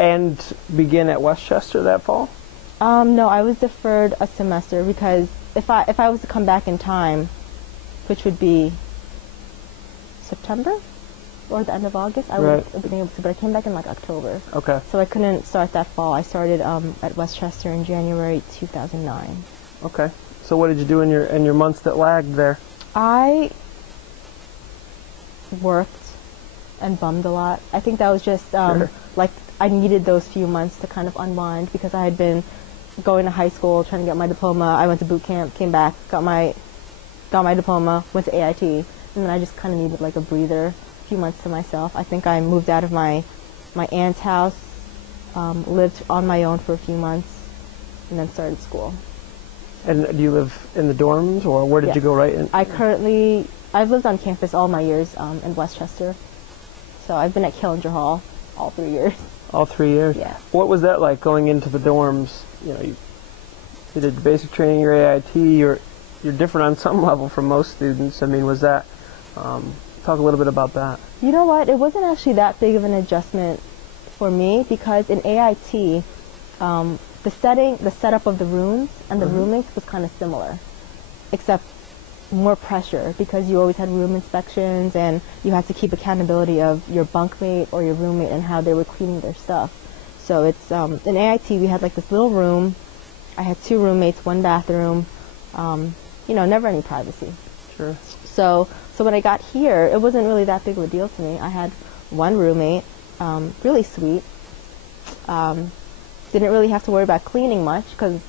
And begin at Westchester that fall? No, I was deferred a semester because if I was to come back in time, which would be September or the end of August, I would have been able to, but I came back in like October. Okay. So I couldn't start that fall. I started at Westchester in January 2009. Okay. So what did you do in your months that lagged there? I worked and bummed a lot. I think that was just like I needed those few months to kind of unwind because I had been going to high school, trying to get my diploma. I went to boot camp, came back, got my diploma, went to AIT, and then I just kind of needed like a breather, a few months to myself. I think I moved out of my aunt's house, lived on my own for a few months, and then started school. And do you live in the dorms, or where did you go right in? I've lived on campus all my years in Westchester. So I've been at Killinger Hall all 3 years. All 3 years? Yeah. What was that like going into the dorms? You know, you did basic training, your AIT, you're different on some level from most students. I mean, was that, talk a little bit about that. You know what, it wasn't actually that big of an adjustment for me because in AIT, the setup of the rooms and the roommates was kind of similar, except more pressure because you always had room inspections and you had to keep accountability of your bunkmate or your roommate and how they were cleaning their stuff. So it's in AIT we had like this little room. I had 2 roommates, 1 bathroom. You know, never any privacy. Sure. So when I got here, it wasn't really that big of a deal to me. I had 1 roommate, really sweet. Didn't really have to worry about cleaning much because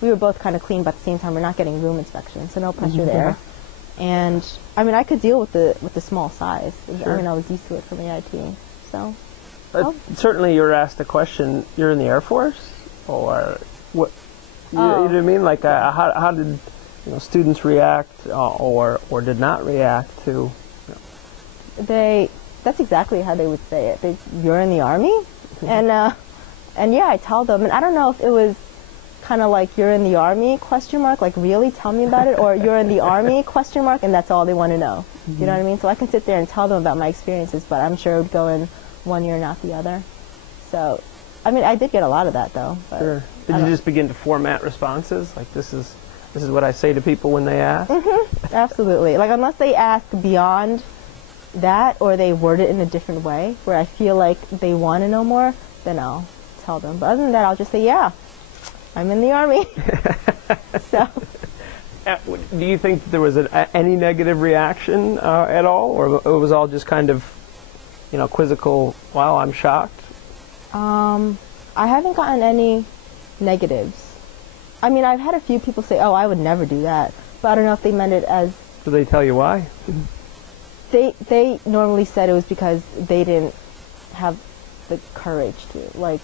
we were both kind of clean, but at the same time we're not getting room inspections, so no pressure there. And I mean, I could deal with the small size. Sure. I mean, I was used to it from AIT. So certainly, you're asked a question. You're in the Air Force, or what? You know what I mean? Like, how did students react, or did not react to? That's exactly how they would say it. You're in the Army, and yeah, I tell them, and I don't know if it was kind of like you're in the Army ? Like really tell me about it, or you're in the Army ? And that's all they want to know. You know what I mean? So I can sit there and tell them about my experiences, but I'm sure it would go in one ear, not the other. So, I mean, I did get a lot of that though. But sure. Did you just begin to format responses? Like this is what I say to people when they ask? Absolutely. Like unless they ask beyond that or they word it in a different way where I feel like they want to know more, then I'll tell them. But other than that, I'll just say, yeah, I'm in the Army. So. Do you think there was any negative reaction at all, or it was all just kind of, quizzical? Wow, I'm shocked. I haven't gotten any negatives. I mean, I've had a few people say, "Oh, I would never do that," but I don't know if they meant it as. Did they tell you why? They normally said it was because they didn't have the courage to, like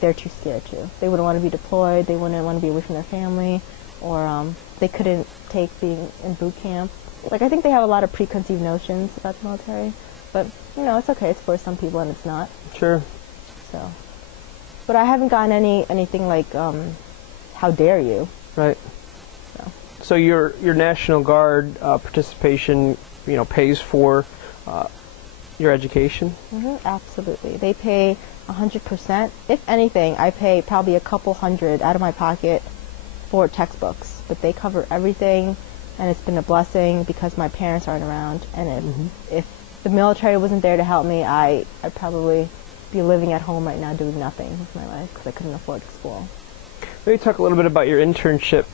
they're too scared to. They wouldn't want to be deployed. They wouldn't want to be away from their family, or they couldn't take being in boot camp. Like I think they have a lot of preconceived notions about the military, but it's okay. It's for some people and it's not. Sure. So, but I haven't gotten anything like, how dare you? Right. So your National Guard participation, pays for your education? Absolutely. They pay 100%. If anything, I pay probably a couple hundred out of my pocket for textbooks, but they cover everything, and it's been a blessing because my parents aren't around, and if the military wasn't there to help me, I'd probably be living at home right now doing nothing with my life because I couldn't afford school. Maybe talk a little bit about your internship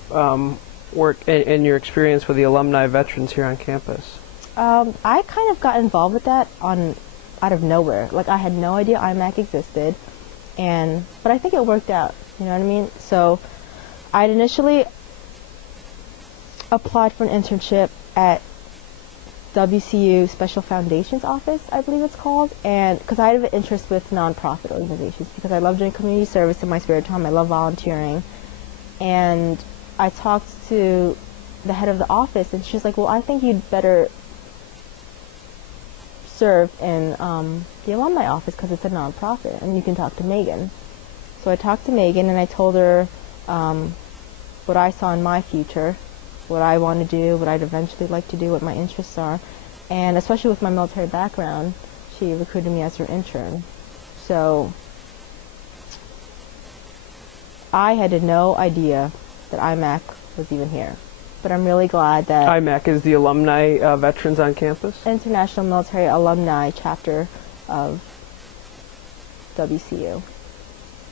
work and your experience with the alumni veterans here on campus. I kind of got involved with that out of nowhere. Like I had no idea IMAC existed, but I think it worked out. You know what I mean? So I'd initially applied for an internship at WCU Special Foundations Office, I believe it's called, and because I have an interest with nonprofit organizations because I love doing community service in my spare time. I love volunteering, and I talked to the head of the office, and she's like, "Well, I think you'd better serve in the alumni office because it's a nonprofit, and you can talk to Megan." So I talked to Megan, and I told her what I saw in my future, what I want to do, what I'd eventually like to do, what my interests are. And especially with my military background, she recruited me as her intern. So I had no idea that IMAC was even here. But I'm really glad that IMAC is the Alumni Veterans on Campus? International Military Alumni Chapter of WCU.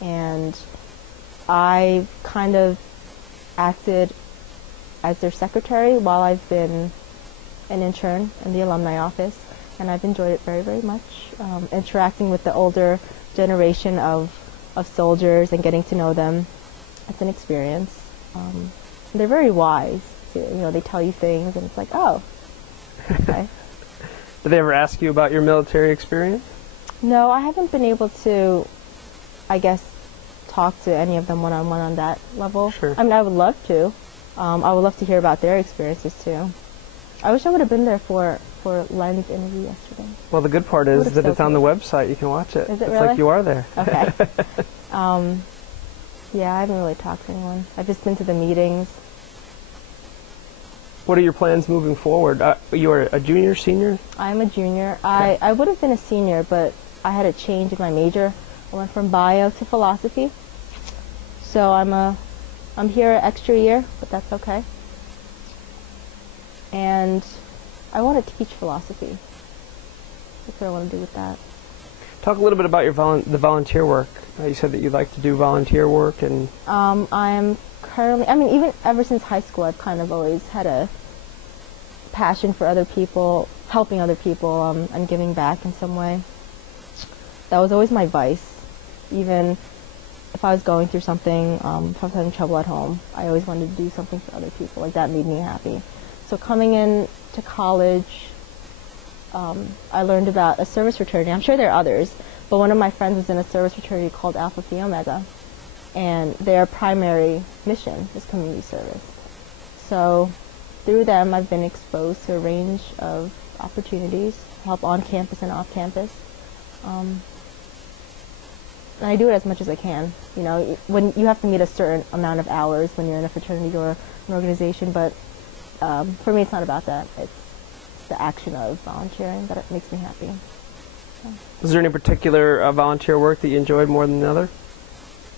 And I kind of acted as their secretary while I've been an intern in the alumni office, and I've enjoyed it very, very much. Interacting with the older generation of soldiers and getting to know them, it's an experience. They're very wise. You know, they tell you things, and it's like, oh, okay. Did they ever ask you about your military experience? No, I haven't been able to, I guess, talk to any of them one-on-one on that level. Sure. I mean, I would love to. I would love to hear about their experiences, too. I wish I would have been there for Len's interview yesterday. Well, the good part is that it's on the website. You can watch it. Is it it's really? like you are there. Okay. Yeah, I haven't really talked to anyone. I've just been to the meetings. What are your plans moving forward? You are a junior, senior? I'm a junior. Okay. I would have been a senior, but I had a change in my major. I went from bio to philosophy. So I'm here an extra year, but that's okay. And I want to teach philosophy. That's what I want to do with that. Talk a little bit about your the volunteer work. You said that you like to do volunteer work, and I'm currently, I mean, even ever since high school, I've kind of always had a passion for other people, helping other people, and giving back in some way. That was always my vice. Even if I was going through something, if I was having trouble at home, I always wanted to do something for other people. Like, that made me happy. So coming in to college, I learned about a service fraternity. I'm sure there are others, but one of my friends was in a service fraternity called Alpha Phi Omega, and their primary mission is community service. So through them, I've been exposed to a range of opportunities, help on campus and off campus. And I do it as much as I can. You know, when you have to meet a certain amount of hours when you're in a fraternity or an organization, but for me, it's not about that. It's the action of volunteering that makes me happy. So. Was there any particular volunteer work that you enjoyed more than the other?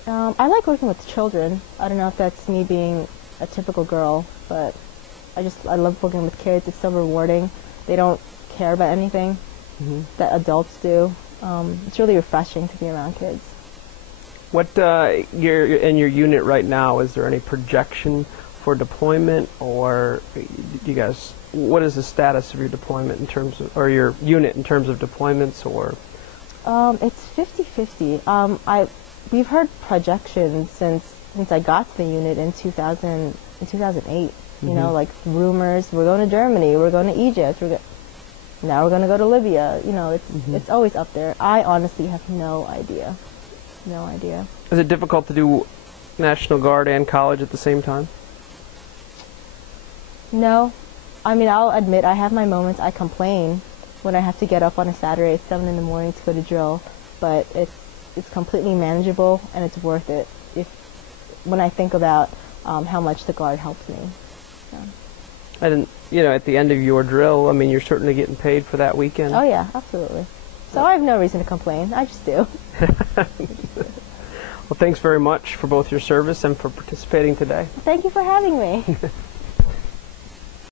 I like working with children. I don't know if that's me being a typical girl, but I love working with kids. It's so rewarding. They don't care about anything that adults do. It's really refreshing to be around kids. What you're in your unit right now? Is there any projection for deployment, or do you guys? What is the status of your deployment in terms of, or your unit in terms of deployments, or? It's 50-50. We've heard projections since I got to the unit in 2008. You know, like rumors. We're going to Germany. We're going to Egypt. Now we're going to go to Libya. You know, it's always up there. I honestly have no idea. No idea. Is it difficult to do National Guard and college at the same time? No. I mean, I'll admit I have my moments. I complain when I have to get up on a Saturday at 7 in the morning to go to drill, but it's completely manageable, and it's worth it when I think about how much the Guard helps me. So. And you know, at the end of your drill, I mean, you're certainly getting paid for that weekend. Oh yeah, absolutely. So I have no reason to complain. I just do. Well, thanks very much for both your service and for participating today. Thank you for having me.